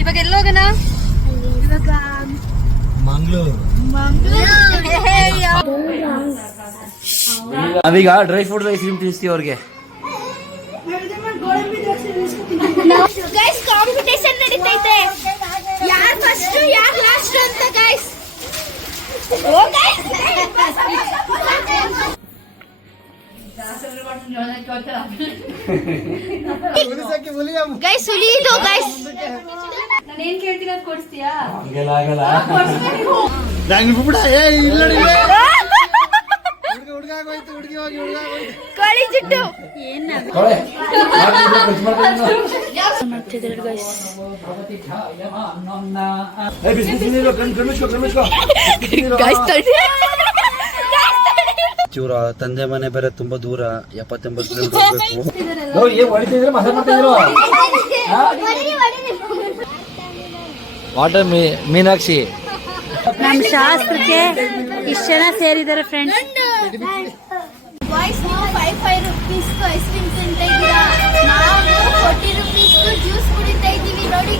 ಇವಾಗ ಎಲ್ಲೋಗನ ಇವಾಗ ನಾವೀಗ ಡ್ರೈ ಫ್ರೂಟ್ಸ್ ಐಸ್ ಕ್ರೀಮ್ ತಿನ್ನಿಸ್ತೀವಿ ಅವ್ರಿಗೆ. ಗೈಸ್ ಕಾಂಪಿಟೇಷನ್ ನಡೀತೈತೆ, ಯಾರು ಫಸ್ಟ್ ಯಾರು ಲಾಸ್ಟ್ ಅಂತ ಗೈಸ್. ಓ ಗೈಸ್ ಗೈಸ್ ಸುಲಿದು ಗೈಸ್. ನಾನು ಏನ್ ಕೇಳ್ತೀನಿ ಅದು ಕೊಡ್ಸ್ತೀಯಾ? ಕೋಳಿ ಜುಟ್ಟು ಚೂರ ತಂದೆ ಮನೆ ಬೇರೆ ತುಂಬಾ ದೂರ, 70-80 ಕಿಲೋಮೀಟರ್ ಹೋಗ್ಬೇಕು. ವಾಟರ್ ಮೀನಾಕ್ಷಿ ನಮ್ಮ ಶಾಸ್ತ್ರಕ್ಕೆ ಇಷ್ಟು ಜನ ಸೇರಿದ್ದಾರೆ ಫ್ರೆಂಡ್ಸ್. ಬಾಯ್ಸ್ ನೀವು 5 ರೂಪೀಸ್ ಐಸ್ ಕ್ರೀಮ್ ತಿಂತಾ ಇದ್ದೀರಾ, ನಾವು 40 ರೂಪೀಸ್ ಜ್ಯೂಸ್ ಕುಡಿತಾ ಇದ್ದೀವಿ ನೋಡಿ.